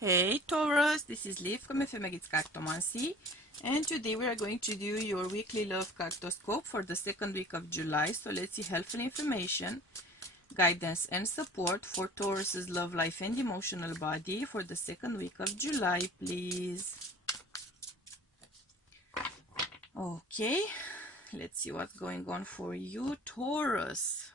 Hey Taurus, this is Liv from Ephemerate Cartomancy, and today we are going to do your weekly love cartoscope for the second week of July. So let's see helpful information, guidance and support for Taurus's love life and emotional body for the second week of July, please. Okay, let's see what's going on for you, Taurus.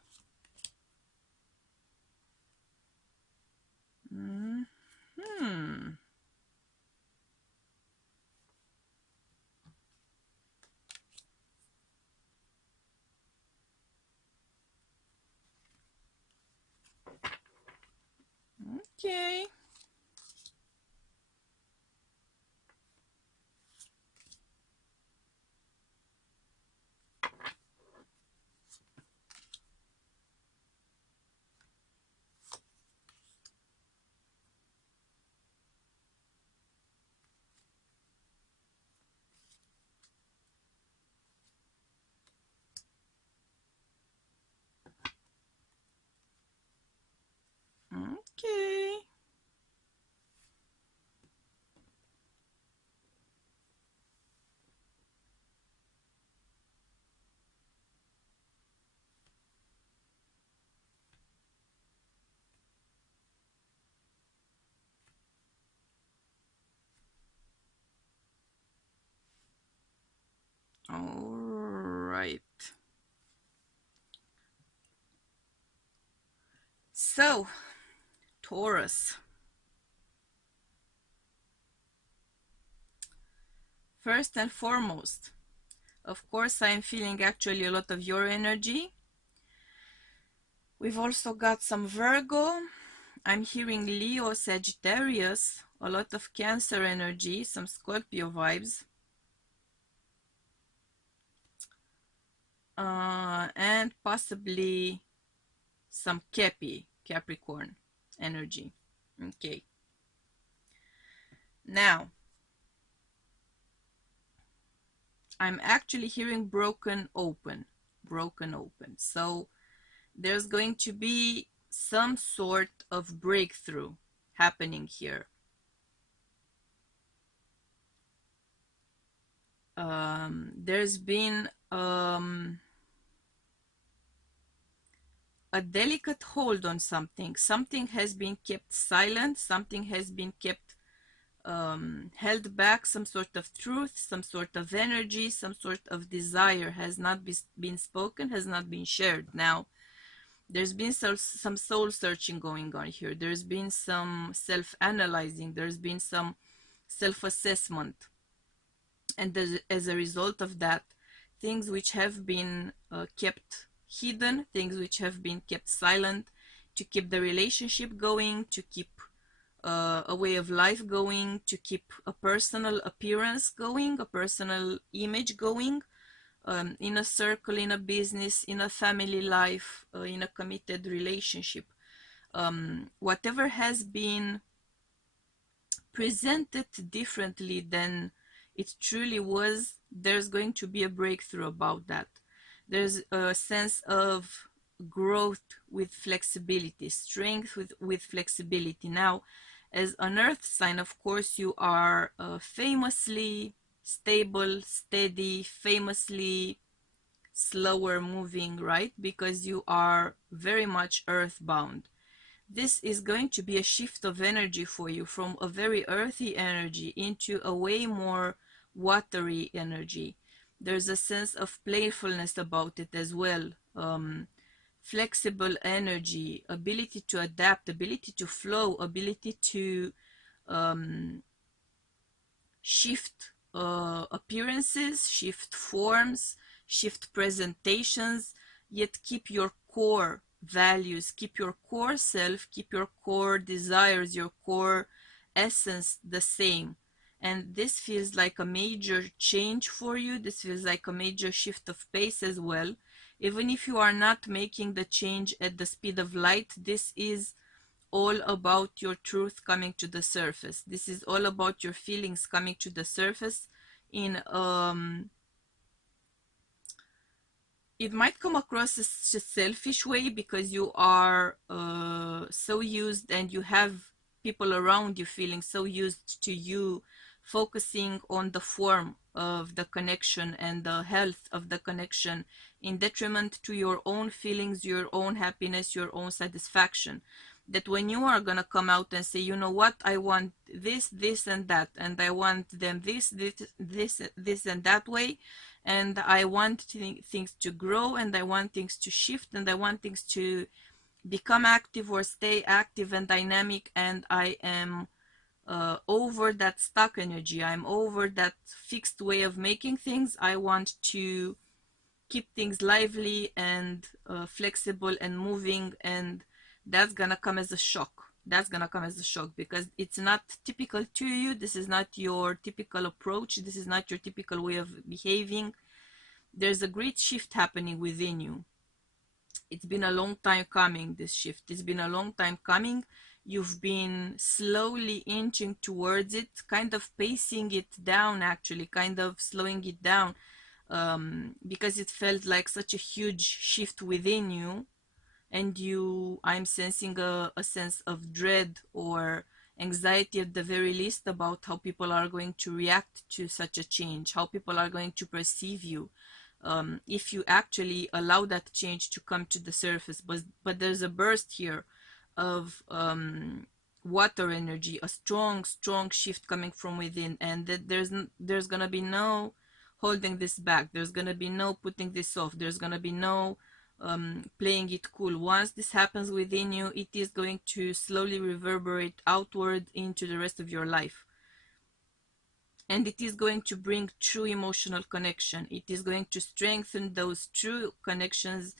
Okay. Okay. All right. So, Taurus. First and foremost, of course, I'm feeling actually a lot of your energy. We've also got some Virgo. I'm hearing Leo, Sagittarius, a lot of Cancer energy, some Scorpio vibes. And possibly some Capricorn energy. Okay. Now, I'm actually hearing broken open. So there's going to be some sort of breakthrough happening here. There's been a delicate hold on something. Something has been kept silent. Something has been kept held back. Some sort of truth, some sort of energy, some sort of desire has not been spoken, has not been shared. Now, there's been some soul searching going on here. There's been some self-analyzing. There's been some self-assessment. And as a result of that, things which have been kept hidden, things which have been kept silent, to keep the relationship going, to keep a way of life going, to keep a personal appearance going, a personal image going, in a circle, in a business, in a family life, in a committed relationship. Whatever has been presented differently than it truly was, there's going to be a breakthrough about that. There's a sense of growth with flexibility, strength with flexibility. Now, as an earth sign, of course, you are famously stable, steady, famously slower moving, right? Because you are very much earthbound. This is going to be a shift of energy for you from a very earthy energy into a way more watery energy. There's a sense of playfulness about it as well. Flexible energy, ability to adapt, ability to flow, ability to shift appearances, shift forms, shift presentations, yet keep your core values, keep your core self, keep your core desires, your core essence the same. And this feels like a major change for you. This feels like a major shift of pace as well. Even if you are not making the change at the speed of light, this is all about your truth coming to the surface. This is all about your feelings coming to the surface in it might come across as a selfish way because you are so used and you have people around you feeling so used to you focusing on the form of the connection and the health of the connection, in detriment to your own feelings, your own happiness, your own satisfaction. That when you are gonna come out and say, you know what, I want this, this, and that, and I want them this, and that way, and I want things to grow, and I want things to shift, and I want things to become active or stay active and dynamic, and I am over that stuck energy. I'm over that fixed way of making things. I want to keep things lively and flexible and moving, and that's gonna come as a shock. That's gonna come as a shock because it's not typical to you. This is not your typical approach. This is not your typical way of behaving. There's a great shift happening within you. It's been a long time coming, this shift. It's been a long time coming. You've been slowly inching towards it, kind of pacing it down, actually, kind of slowing it down, because it felt like such a huge shift within you. And I'm sensing a sense of dread or anxiety at the very least about how people are going to react to such a change, how people are going to perceive you, if you actually allow that change to come to the surface. But there's a burst here of water energy, a strong shift coming from within, and that there's gonna be no holding this back. There's gonna be no putting this off. There's gonna be no playing it cool. Once this happens within you, it is going to slowly reverberate outward into the rest of your life. And it is going to bring true emotional connection. It is going to strengthen those true connections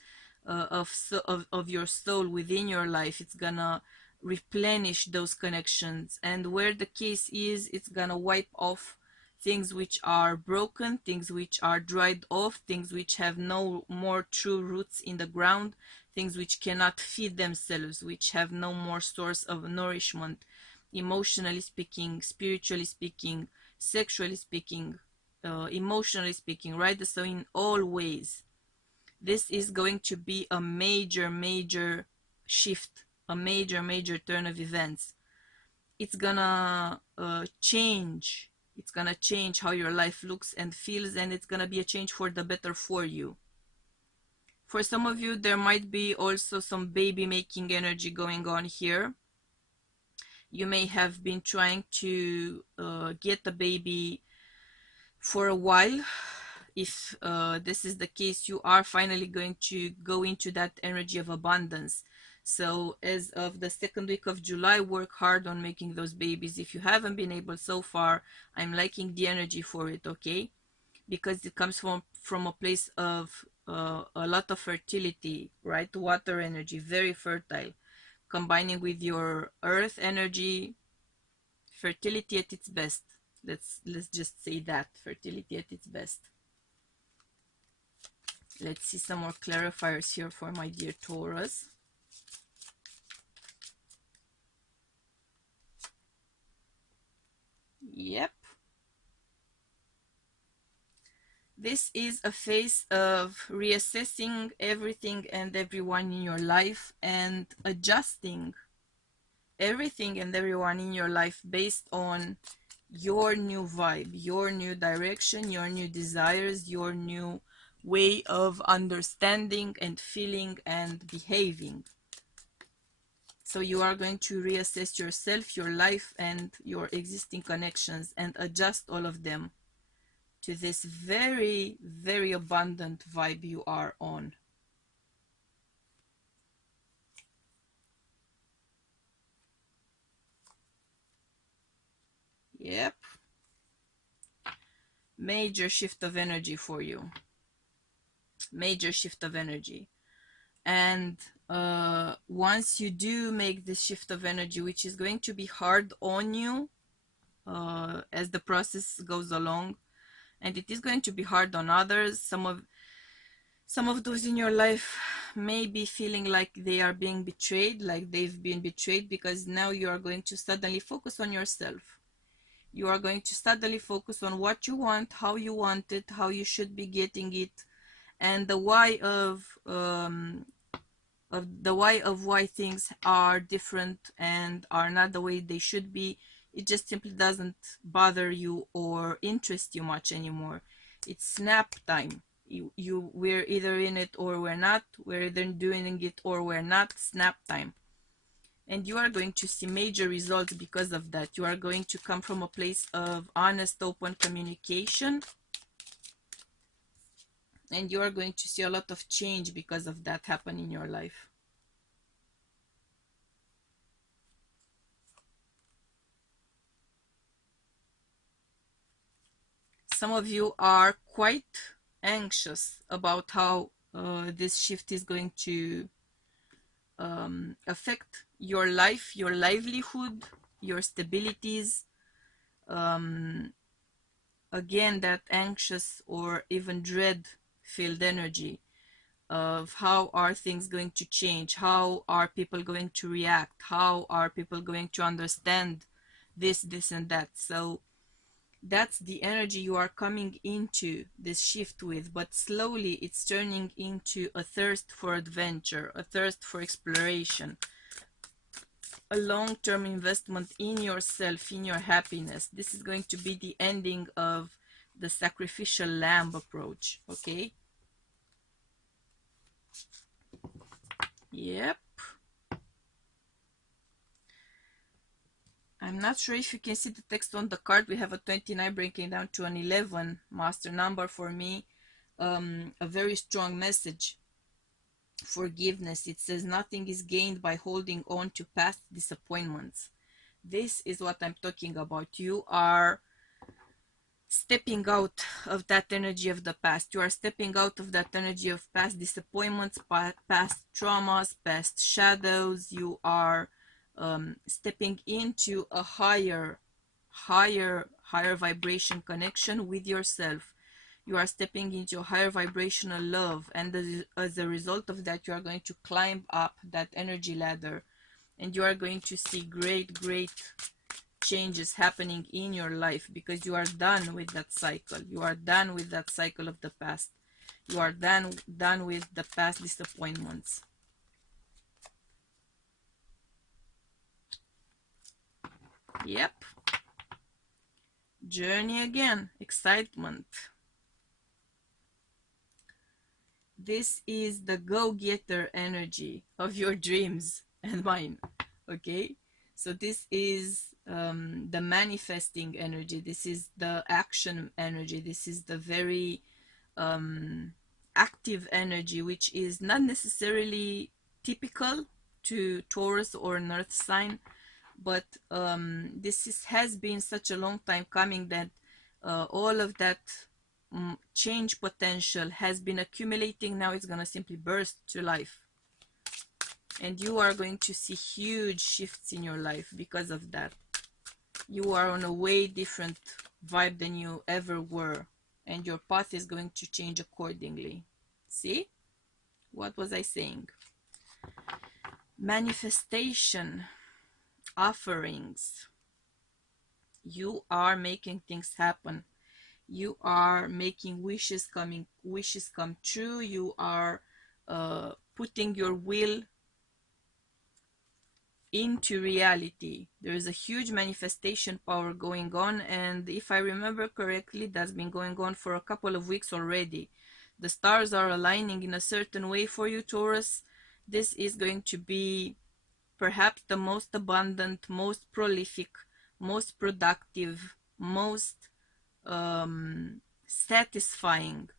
of your soul within your life. It's gonna replenish those connections. And where the case is, it's gonna wipe off things which are broken, things which are dried off, things which have no more true roots in the ground, things which cannot feed themselves, which have no more source of nourishment, emotionally speaking, spiritually speaking, sexually speaking, emotionally speaking, right? So in all ways, this is going to be a major shift, a major turn of events. It's gonna change. It's gonna change how your life looks and feels, and it's gonna be a change for the better for you. For some of you, there might be also some baby making energy going on here. You may have been trying to get a baby for a while. If this is the case, you are finally going to go into that energy of abundance. So as of the second week of July, work hard on making those babies. If you haven't been able so far, I'm liking the energy for it, okay? Because it comes from a place of a lot of fertility, right? Water energy, very fertile, combining with your earth energy, fertility at its best. Let's just say that, fertility at its best. Let's see some more clarifiers here for my dear Taurus. Yep. This is a phase of reassessing everything and everyone in your life and adjusting everything and everyone in your life based on your new vibe, your new direction, your new desires, your new way of understanding and feeling and behaving. So you are going to reassess yourself, your life, and your existing connections and adjust all of them to this very abundant vibe you are on. Yep. Major shift of energy for you. Major shift of energy. And once you do make this shift of energy, which is going to be hard on you as the process goes along, and it is going to be hard on others. Some of those in your life may be feeling like they are being betrayed, like they've been betrayed, because now you are going to suddenly focus on yourself. You are going to suddenly focus on what you want, how you want it, how you should be getting it, and the why of of why things are different and are not the way they should be. It just simply doesn't bother you or interest you much anymore. It's snap time. We're either in it or we're not. We're either doing it or we're not. Snap time. And you are going to see major results because of that. You are going to come from a place of honest, open communication, and you are going to see a lot of change because of that happen in your life. Some of you are quite anxious about how this shift is going to affect your life, your livelihood, your stabilities. Again, that anxious or even dread filled energy of how are things going to change, how are people going to react, how are people going to understand this and that. So that's the energy you are coming into this shift with, but slowly it's turning into a thirst for adventure, a thirst for exploration, a long-term investment in yourself, in your happiness. This is going to be the ending of the sacrificial lamb approach, okay? Yep. I'm not sure if you can see the text on the card. We have a 29 breaking down to an 11 master number for me. A very strong message. Forgiveness. It says nothing is gained by holding on to past disappointments. This is what I'm talking about. You are stepping out of that energy of the past. You are stepping out of that energy of past disappointments, past traumas, past shadows. You are stepping into a higher vibration connection with yourself. You are stepping into a higher vibrational love, and as a result of that, you are going to climb up that energy ladder, and you are going to see great changes happening in your life, because you are done with that cycle. You are done with that cycle of the past. You are done with the past disappointments. Yep. Journey again. Excitement. This is the go-getter energy of your dreams and mine. Okay? So this is the manifesting energy. This is the action energy. This is the very active energy, which is not necessarily typical to Taurus or an earth sign, but has been such a long time coming that all of that change potential has been accumulating. Now it's going to simply burst to life, and you are going to see huge shifts in your life because of that. You are on a way different vibe than you ever were, and your path is going to change accordingly. See? What was I saying? Manifestation, offerings. You are making things happen. You are making wishes come true. You are putting your will into reality. There is a huge manifestation power going on, and if I remember correctly, that's been going on for a couple of weeks already. The stars are aligning in a certain way for you, Taurus. This is going to be perhaps the most abundant, most prolific, most productive, most satisfying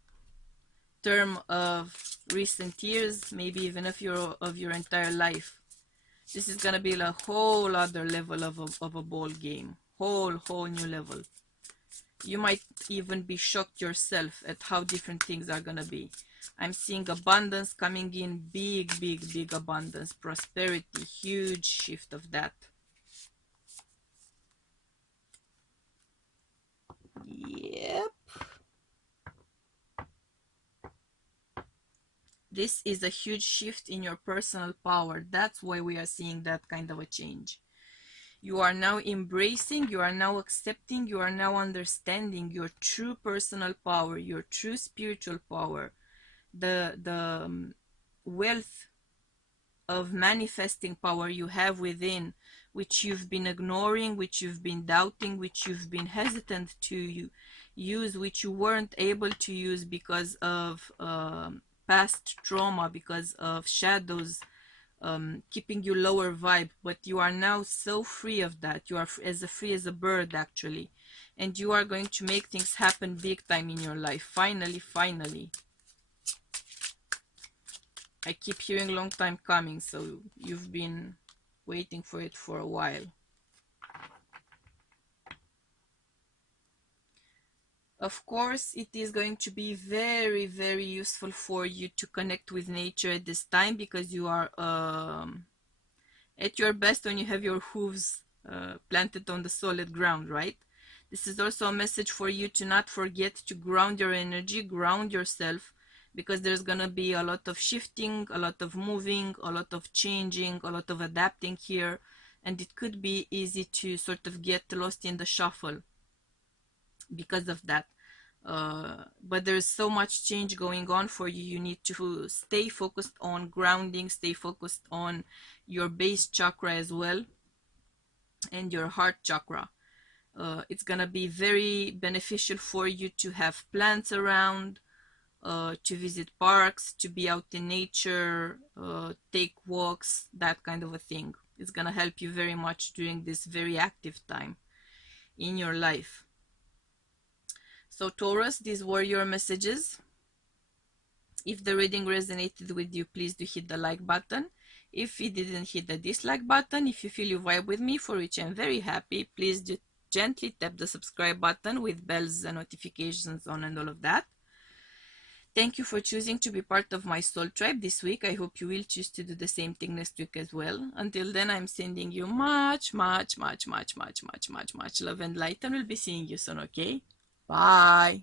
term of recent years, maybe even of your entire life. This is gonna be a whole other level of a ball game, whole new level. You might even be shocked yourself at how different things are gonna be. I'm seeing abundance coming in, big abundance, prosperity, huge shift of that. Yep. This is a huge shift in your personal power. That's why we are seeing that kind of a change. You are now embracing, you are now accepting, you are now understanding your true personal power, your true spiritual power, the wealth of manifesting power you have within, which you've been ignoring, which you've been doubting, which you've been hesitant to use, which you weren't able to use because of past trauma, because of shadows keeping you lower vibe. But you are now so free of that. You are as free as a bird, actually. And you are going to make things happen big time in your life. Finally, finally. I keep hearing long time coming, so you've been waiting for it for a while. Of course, it is going to be very, very useful for you to connect with nature at this time, because you are at your best when you have your hooves planted on the solid ground, right? This is also a message for you to not forget to ground your energy, ground yourself, because there's gonna be a lot of shifting, a lot of moving, a lot of changing, a lot of adapting here, and it could be easy to sort of get lost in the shuffle because of that. But there's so much change going on for you. You need to stay focused on grounding, stay focused on your base chakra as well, and your heart chakra. It's gonna be very beneficial for you to have plants around, to visit parks, to be out in nature, take walks, that kind of a thing. It's gonna help you very much during this very active time in your life. So Taurus, these were your messages. If the reading resonated with you, please do hit the like button. If it didn't, hit the dislike button. If you feel you vibe with me, for which I'm very happy, please do gently tap the subscribe button with bells and notifications on and all of that. Thank you for choosing to be part of my soul tribe this week. I hope you will choose to do the same thing next week as well. Until then, I'm sending you much, much, much, much, much, much, much, much love and light, and we'll be seeing you soon, okay? Bye.